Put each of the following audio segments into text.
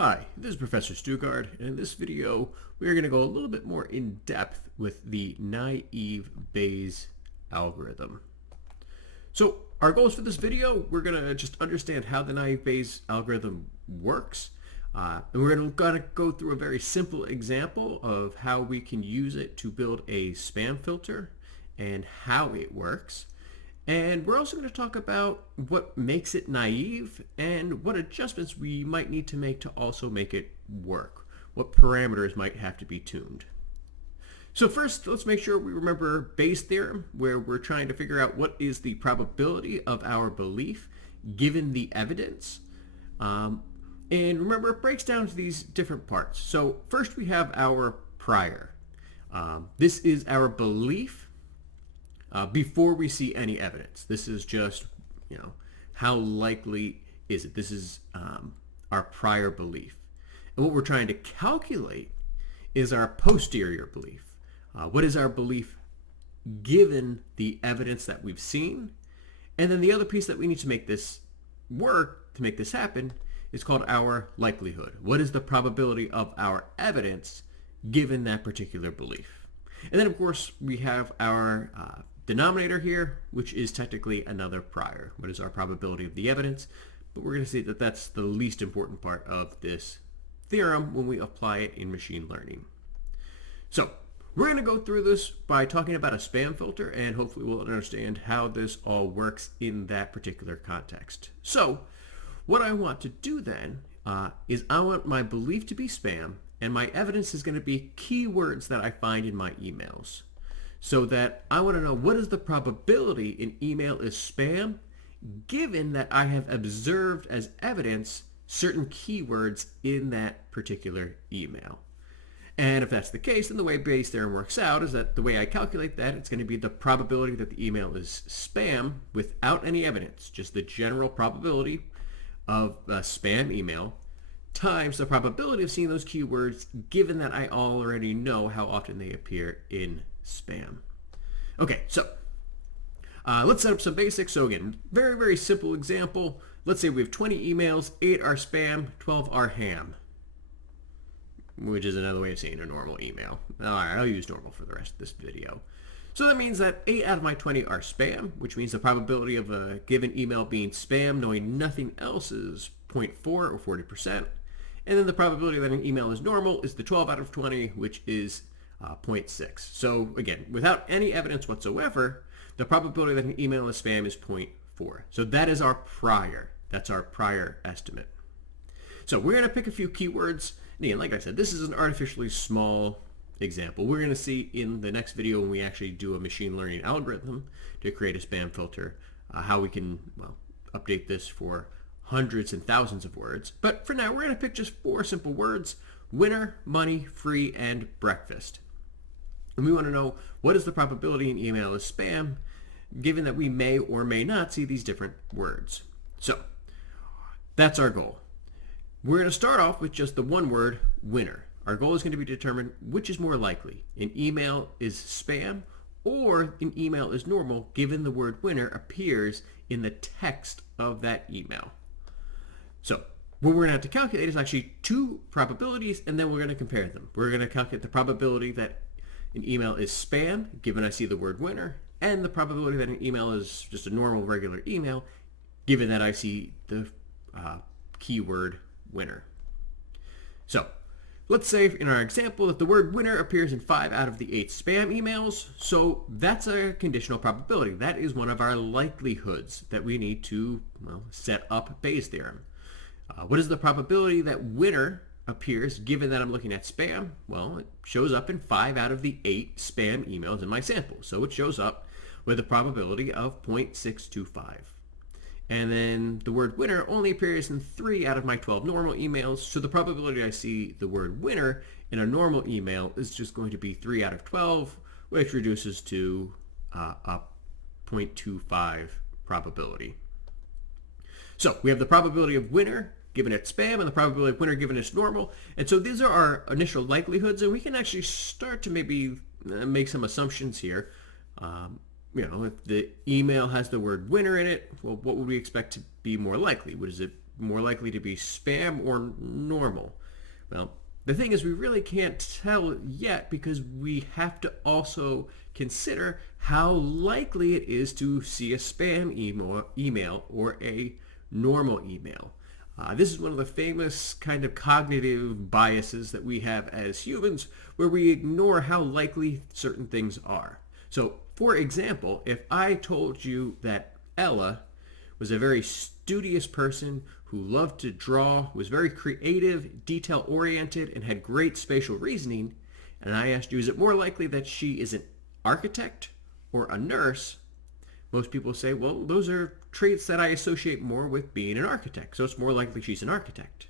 Hi, this is Professor Stugard, and in this video we are going to go a little bit more in depth with the naive Bayes algorithm. So our goals for this video, we're going to just understand how the naive Bayes algorithm works, and we're going to go through a very simple example of how we can use it to build a spam filter and how it works. And we're also going to talk about what makes it naive and what adjustments we might need to make to also make it work. What parameters might have to be tuned. So first, let's make sure we remember Bayes' theorem, where we're trying to figure out what is the probability of our belief given the evidence. And remember, it breaks down to these different parts. So first we have our prior. This is our belief before we see any evidence. This is just, how likely is it? This is our prior belief. And what we're trying to calculate is our posterior belief. What is our belief given the evidence that we've seen? And then the other piece that we need to make this work, to make this happen, is called our likelihood. What is the probability of our evidence given that particular belief? And then, of course, we have our denominator here, which is technically another prior. What is our probability of the evidence? But we're going to see that that's the least important part of this theorem when we apply it in machine learning. So we're going to go through this by talking about a spam filter, and hopefully we'll understand how this all works in that particular context. So what I want to do then is I want my belief to be spam, and my evidence is going to be keywords that I find in my emails. So that I want to know, what is the probability an email is spam given that I have observed as evidence certain keywords in that particular email. And if that's the case, then the way Bayes' theorem works out is that the way I calculate that, it's going to be the probability that the email is spam without any evidence, just the general probability of a spam email times the probability of seeing those keywords given that I already know how often they appear in spam. Okay, so let's set up some basics. So again, very, very simple example. Let's say we have 20 emails, 8 are spam, 12 are ham, which is another way of saying a normal email. All right, I'll use normal for the rest of this video. So that means that 8 out of my 20 are spam, which means the probability of a given email being spam, knowing nothing else, is 0.4 or 40%. And then the probability that an email is normal is the 12 out of 20, which is 0.6. So again, without any evidence whatsoever, the probability that an email is spam is 0.4. So that is our prior. That's our prior estimate. So we're going to pick a few keywords. And like I said, this is an artificially small example. We're going to see in the next video when we actually do a machine learning algorithm to create a spam filter, how we can update this for hundreds and thousands of words. But for now, we're going to pick just 4 simple words: winner, money, free, and breakfast. And we want to know, what is the probability an email is spam, given that we may or may not see these different words. So that's our goal. We're going to start off with just the one word, winner. Our goal is going to be to determine which is more likely. An email is spam or an email is normal, given the word winner appears in the text of that email. So what we're going to have to calculate is actually 2 probabilities, and then we're going to compare them. We're going to calculate the probability that an email is spam, given I see the word winner, and the probability that an email is just a normal, regular email, given that I see the keyword winner. So let's say in our example that the word winner appears in 5 out of the 8 spam emails. So that's a conditional probability. That is one of our likelihoods that we need to set up Bayes' theorem. What is the probability that winner appears given that I'm looking at spam? Well, it shows up in 5 out of the 8 spam emails in my sample. So it shows up with a probability of 0.625. And then the word winner only appears in 3 out of my 12 normal emails. So the probability I see the word winner in a normal email is just going to be 3 out of 12, which reduces to a 0.25 probability. So we have the probability of winner given it's spam and the probability of winner given it's normal. And so these are our initial likelihoods, and we can actually start to maybe make some assumptions here. If the email has the word winner in it, well, what would we expect to be more likely? Would it more likely to be spam or normal? Well, the thing is, we really can't tell yet because we have to also consider how likely it is to see a spam email or a normal email. This is one of the famous kind of cognitive biases that we have as humans where we ignore how likely certain things are. So, for example, if I told you that Ella was a very studious person who loved to draw, was very creative, detail-oriented, and had great spatial reasoning, and I asked you, is it more likely that she is an architect or a nurse? Most people say, well, those are traits that I associate more with being an architect, so it's more likely she's an architect.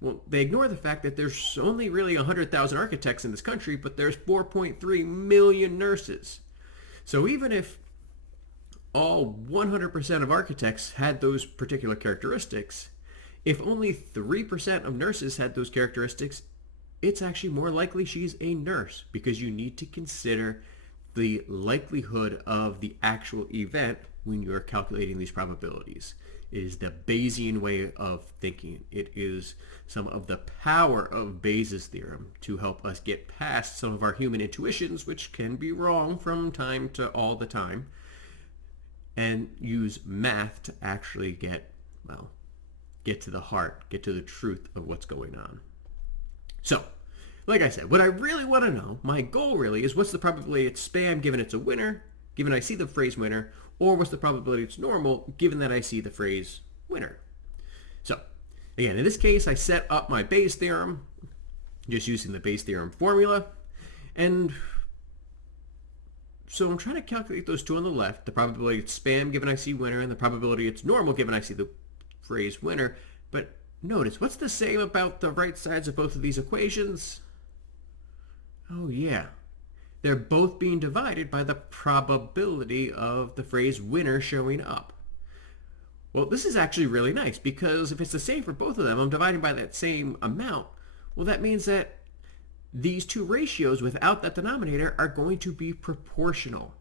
Well, they ignore the fact that there's only really 100,000 architects in this country, but there's 4.3 million nurses. So even if all 100% of architects had those particular characteristics, if only 3% of nurses had those characteristics, it's actually more likely she's a nurse because you need to consider the likelihood of the actual event when you're calculating these probabilities. It is the Bayesian way of thinking. It is some of the power of Bayes' theorem to help us get past some of our human intuitions, which can be wrong from time to all the time, and use math to actually get to the heart, get to the truth of what's going on. So, like I said, what I really want to know, my goal really is what's the probability it's spam given it's a winner, given I see the phrase winner, or what's the probability it's normal given that I see the phrase winner. So, again, in this case, I set up my Bayes theorem, just using the Bayes theorem formula, and so I'm trying to calculate those two on the left, the probability it's spam given I see winner, and the probability it's normal given I see the phrase winner. But notice, what's the same about the right sides of both of these equations? Oh yeah, they're both being divided by the probability of the phrase winner showing up. Well, this is actually really nice because if it's the same for both of them, I'm dividing by that same amount. Well, that means that these two ratios without that denominator are going to be proportional.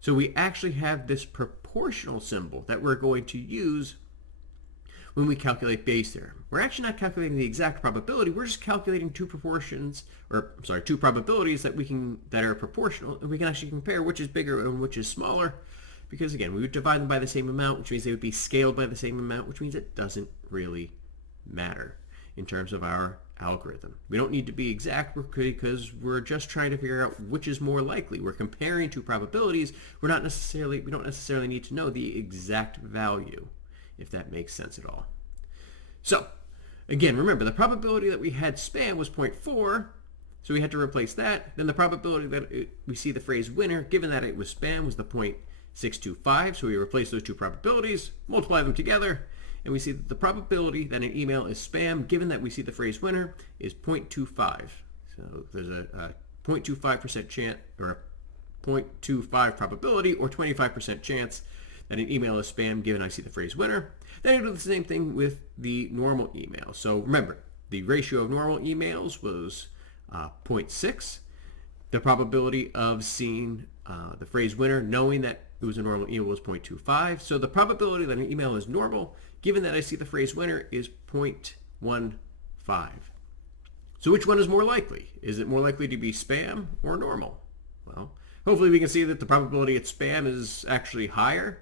So we actually have this proportional symbol that we're going to use when we calculate Bayes' theorem. We're actually not calculating the exact probability, we're just calculating two probabilities that are proportional, and we can actually compare which is bigger and which is smaller, because again, we would divide them by the same amount, which means they would be scaled by the same amount, which means it doesn't really matter in terms of our algorithm. We don't need to be exact because we're just trying to figure out which is more likely. We're comparing two probabilities. We don't necessarily need to know the exact value, if that makes sense at all. So, again, remember, the probability that we had spam was 0.4, so we had to replace that. Then the probability that we see the phrase winner, given that it was spam, was the 0.625, so we replace those two probabilities, multiply them together, and we see that the probability that an email is spam, given that we see the phrase winner, is 0.25. So there's a 0.25% chance, or a 0.25 probability, or 25% chance that an email is spam given I see the phrase winner. Then I do the same thing with the normal email. So remember, the ratio of normal emails was 0.6. The probability of seeing the phrase winner, knowing that it was a normal email, was 0.25. So the probability that an email is normal, given that I see the phrase winner, is 0.15. So which one is more likely? Is it more likely to be spam or normal? Well, hopefully we can see that the probability it's spam is actually higher,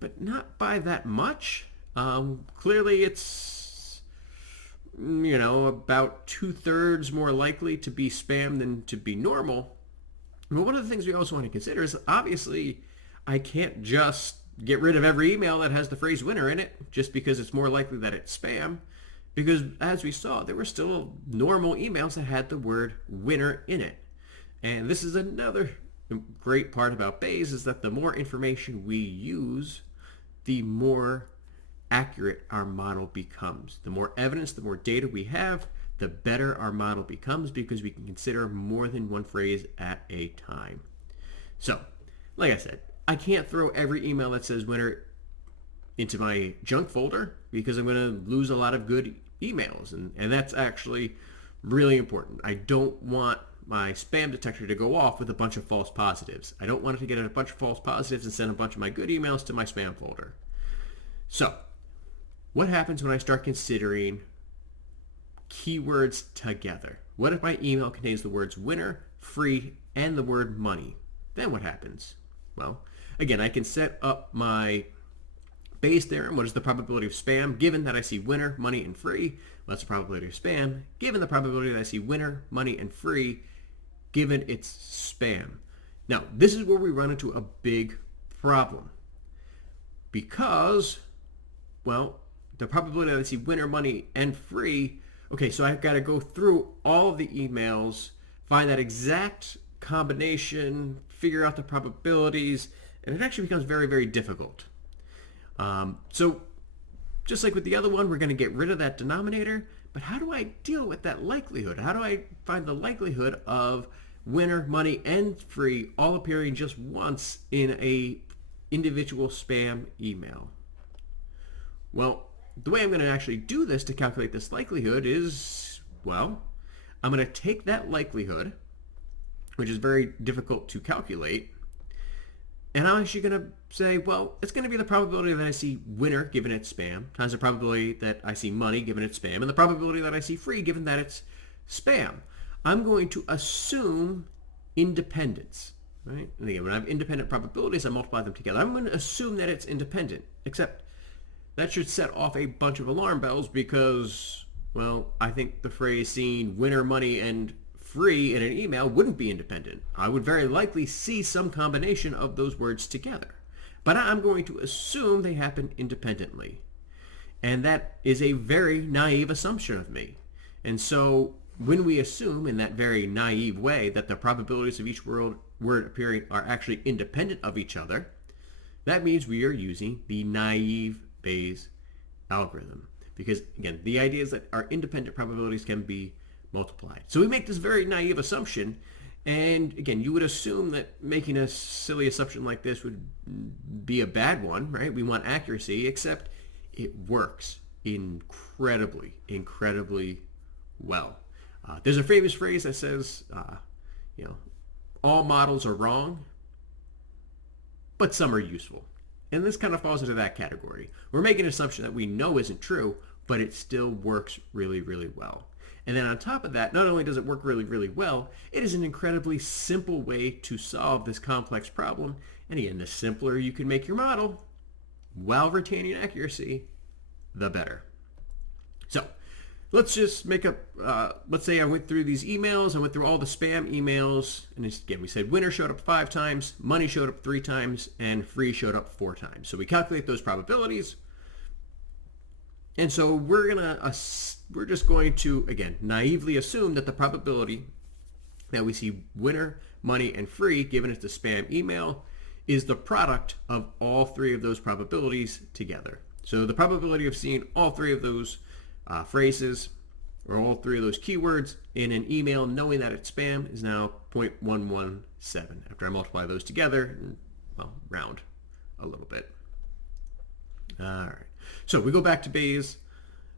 but not by that much. Clearly it's, about 2/3 more likely to be spam than to be normal. But one of the things we also want to consider is obviously I can't just get rid of every email that has the phrase winner in it just because it's more likely that it's spam, because as we saw, there were still normal emails that had the word winner in it. And this is another great part about Bayes, is that the more information we use, the more accurate our model becomes. The more evidence, the more data we have, the better our model becomes because we can consider more than one phrase at a time. So, like I said, I can't throw every email that says winner into my junk folder because I'm going to lose a lot of good emails, and that's actually really important. I don't want my spam detector to go off with a bunch of false positives. I don't want it to get a bunch of false positives and send a bunch of my good emails to my spam folder. So, what happens when I start considering keywords together? What if my email contains the words winner, free, and the word money? Then what happens? Well, again, I can set up my Bayes theorem. What is the probability of spam given that I see winner, money, and free? What's the probability of spam given the probability that I see winner, money, and free given it's spam? Now, this is where we run into a big problem because, well, the probability that I see winner, money, and free, okay, so I've got to go through all of the emails, find that exact combination, figure out the probabilities, and it actually becomes very, very difficult. So just like with the other one, we're going to get rid of that denominator, but how do I deal with that likelihood? How do I find the likelihood of winner, money, and free all appearing just once in a individual spam email? Well, the way I'm going to actually do this to calculate this likelihood is, well, I'm going to take that likelihood, which is very difficult to calculate, and I'm actually going to say, well, it's going to be the probability that I see winner given it's spam times the probability that I see money given it's spam and the probability that I see free given that it's spam. I'm going to assume independence, right? And again, when I have independent probabilities, I multiply them together. I'm going to assume that it's independent, except that should set off a bunch of alarm bells because, well, I think the phrase seeing winner, money, and free in an email wouldn't be independent. I would very likely see some combination of those words together. But I'm going to assume they happen independently. And that is a very naive assumption of me. And so when we assume in that very naive way that the probabilities of each word appearing are actually independent of each other, that means we are using the naive Bayes algorithm. Because again, the idea is that our independent probabilities can be multiplied. So we make this very naive assumption, and again, you would assume that making a silly assumption like this would be a bad one, right? We want accuracy, except it works incredibly, incredibly well. There's a famous phrase that says, all models are wrong, but some are useful. And this kind of falls into that category. We're making an assumption that we know isn't true, but it still works really, really well. And then on top of that, not only does it work really, really well, it is an incredibly simple way to solve this complex problem. And again, the simpler you can make your model while retaining accuracy, the better. So let's just make up, let's say I went through these emails, I went through all the spam emails, and again, we said winner showed up 5 times, money showed up 3 times, and free showed up 4 times. So we calculate those probabilities. And so we're just going to, again, naively assume that the probability that we see winner, money, and free given it's a spam email is the product of all 3 of those probabilities together. So the probability of seeing all 3 of those phrases or all 3 of those keywords in an email knowing that it's spam is now 0.117 after I multiply those together and, well, round a little bit. All right. So we go back to Bayes,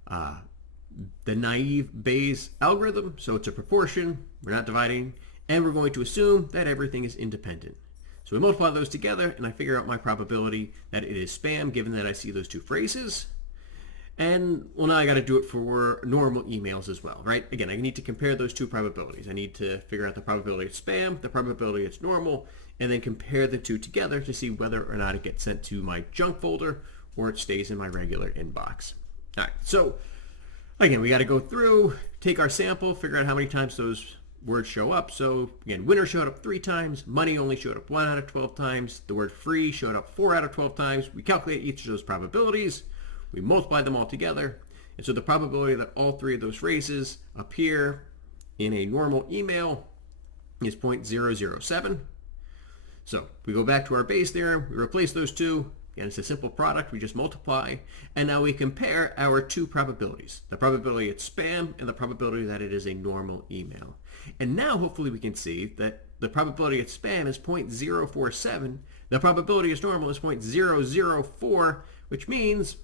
the naive Bayes algorithm. So it's a proportion. We're not dividing. And we're going to assume that everything is independent. So we multiply those together, and I figure out my probability that it is spam, given that I see those 2 phrases. And, well, now I got to do it for normal emails as well, right? Again, I need to compare those 2 probabilities. I need to figure out the probability it's spam, the probability it's normal, and then compare the 2 together to see whether or not it gets sent to my junk folder or it stays in my regular inbox. All right, so again, we got to go through, take our sample, figure out how many times those words show up. So again, winner showed up 3 times, money only showed up 1 out of 12 times, the word free showed up 4 out of 12 times. We calculate each of those probabilities, we multiply them all together, and so the probability that all 3 of those phrases appear in a normal email is 0.007. So we go back to our Bayes theorem, we replace those 2. Again, it's a simple product, we just multiply, and now we compare our 2 probabilities, the probability it's spam and the probability that it is a normal email. And now hopefully we can see that the probability it's spam is 0.047, the probability it's normal is 0.004, which means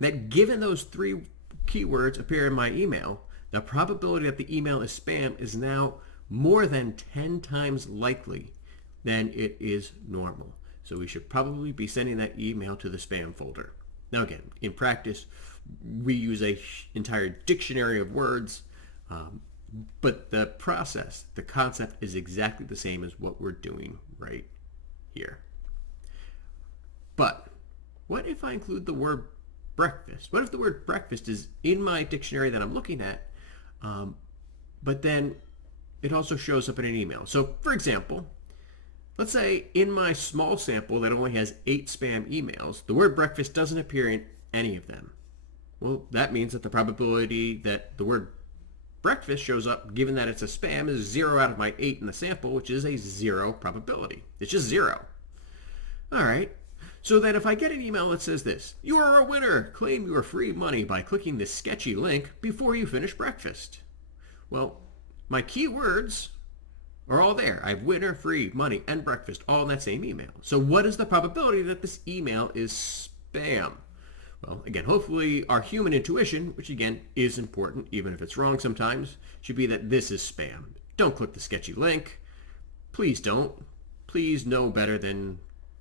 that given those 3 keywords appear in my email, the probability that the email is spam is now more than 10 times likely than it is normal. So we should probably be sending that email to the spam folder. Now again, in practice, we use a entire dictionary of words, but the process, the concept is exactly the same as what we're doing right here. But what if I include the word breakfast? What if the word breakfast is in my dictionary that I'm looking at, but then it also shows up in an email? So for example, let's say in my small sample that only has 8 spam emails, the word breakfast doesn't appear in any of them. Well, that means that the probability that the word breakfast shows up, given that it's a spam, is 0 out of my 8 in the sample, which is a 0 probability. It's just 0. All right. So then if I get an email that says this, "You are a winner. Claim your free money by clicking this sketchy link before you finish breakfast." Well, my keywords are all there. I have winner, free, money, and breakfast all in that same email. So what is the probability that this email is spam? Well, again, hopefully our human intuition, which again is important, even if it's wrong sometimes, should be that this is spam. Don't click the sketchy link. Please don't. Please know better than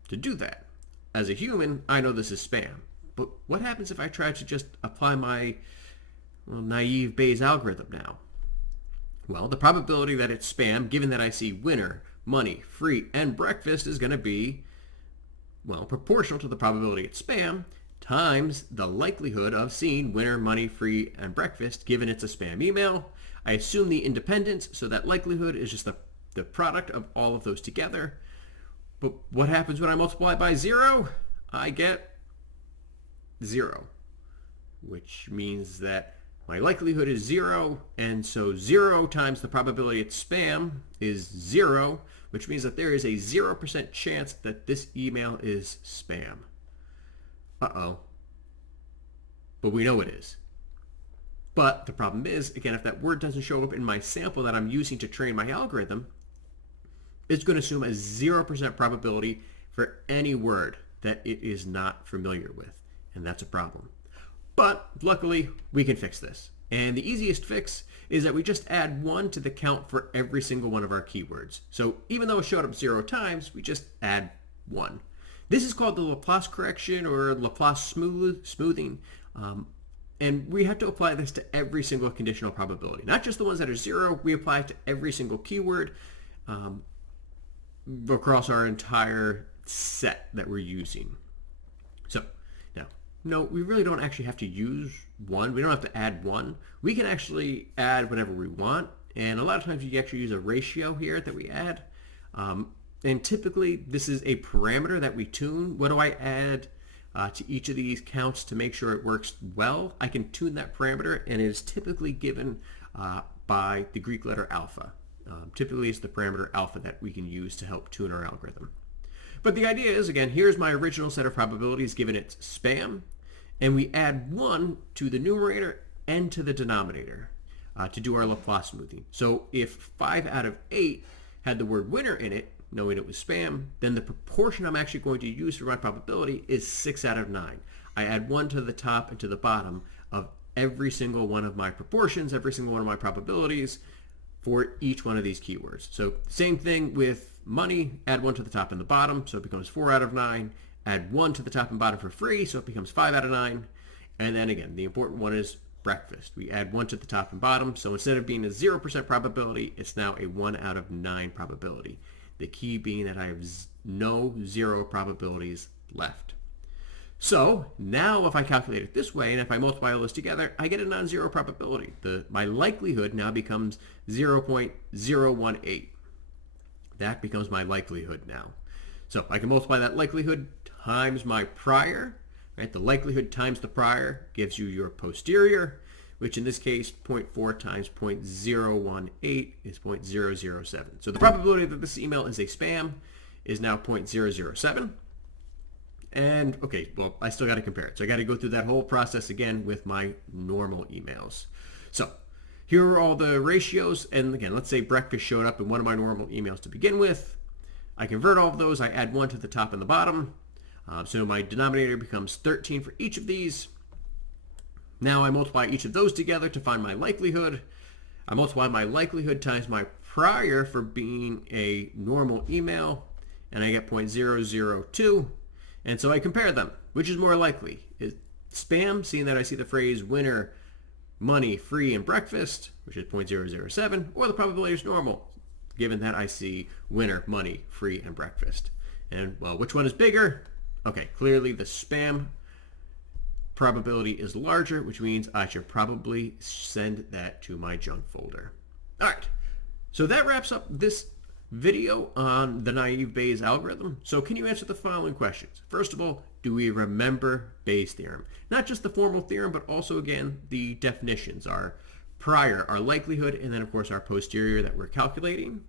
to do that. As a human, I know this is spam. But what happens if I try to just apply my naive Bayes algorithm now? Well, the probability that it's spam, given that I see winner, money, free, and breakfast, is going to be, well, proportional to the probability it's spam times the likelihood of seeing winner, money, free, and breakfast, given it's a spam email. I assume the independence, so that likelihood is just the product of all of those together. But what happens when I multiply by 0? I get 0, which means that my likelihood is 0, and so 0 times the probability it's spam is 0, which means that there is a 0% chance that this email is spam. Uh-oh. But we know it is. But the problem is, again, if that word doesn't show up in my sample that I'm using to train my algorithm, it's going to assume a 0% probability for any word that it is not familiar with. And that's a problem. But luckily, we can fix this. And the easiest fix is that we just add 1 to the count for every single one of our keywords. So even though it showed up 0 times, we just add 1. This is called the Laplace correction or Laplace smoothing. And we have to apply this to every single conditional probability. Not just the ones that are 0, we apply it to every single keyword across our entire set that we're using. So now, no, we really don't actually have to use 1. We don't have to add 1. We can actually add whatever we want. And a lot of times you actually use a ratio here that we add. And typically this is a parameter that we tune. What do I add to each of these counts to make sure it works well? I can tune that parameter, and it is typically given by the Greek letter alpha. Typically it's the parameter alpha that we can use to help tune our algorithm. But the idea is, again, here's my original set of probabilities given it's spam, and we add 1 to the numerator and to the denominator to do our Laplace smoothing. So if 5 out of 8 had the word winner in it, knowing it was spam, then the proportion I'm actually going to use for my probability is 6 out of 9. I add 1 to the top and to the bottom of every single one of my proportions, every single one of my probabilities for each one of these keywords. So same thing with money, add 1 to the top and the bottom, so it becomes 4 out of 9. Add 1 to the top and bottom for free, so it becomes 5 out of 9. And then again, the important one is breakfast. We add 1 to the top and bottom, so instead of being a 0% probability, it's now a 1 out of 9 probability. The key being that I have no 0 probabilities left. So now if I calculate it this way, and if I multiply all this together, I get a non-zero probability. My likelihood now becomes 0.018. That becomes my likelihood now. So I can multiply that likelihood times my prior, right? The likelihood times the prior gives you your posterior, which in this case, 0.4 times 0.018 is 0.007. So the probability that this email is a spam is now 0.007. And okay, well, I still got to compare it. So I got to go through that whole process again with my normal emails. So here are all the ratios. And again, let's say breakfast showed up in one of my normal emails to begin with. I convert all of those. I add 1 to the top and the bottom. So my denominator becomes 13 for each of these. Now I multiply each of those together to find my likelihood. I multiply my likelihood times my prior for being a normal email, and I get 0.002. And so I compare them. Which is more likely? Is spam, seeing that I see the phrase winner, money, free, and breakfast, which is 0.007, or the probability is normal, given that I see winner, money, free, and breakfast? And, well, which one is bigger? Okay, clearly the spam probability is larger, which means I should probably send that to my junk folder. All right, so that wraps up this video on the naive Bayes algorithm. So can you answer the following questions? First of all, do we remember Bayes' theorem? Not just the formal theorem, but also, again, the definitions, our prior, our likelihood, and then, of course, our posterior that we're calculating.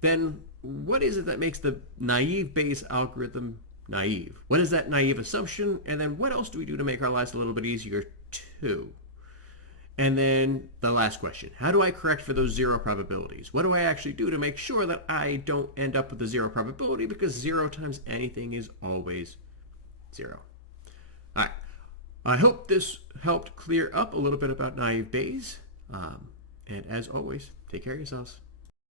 Then what is it that makes the naive Bayes algorithm naive? What is that naive assumption? And then what else do we do to make our lives a little bit easier too? And then the last question, how do I correct for those zero probabilities? What do I actually do to make sure that I don't end up with a zero probability? Because 0 times anything is always 0. All right. I hope this helped clear up a little bit about naive Bayes. And as always, take care of yourselves.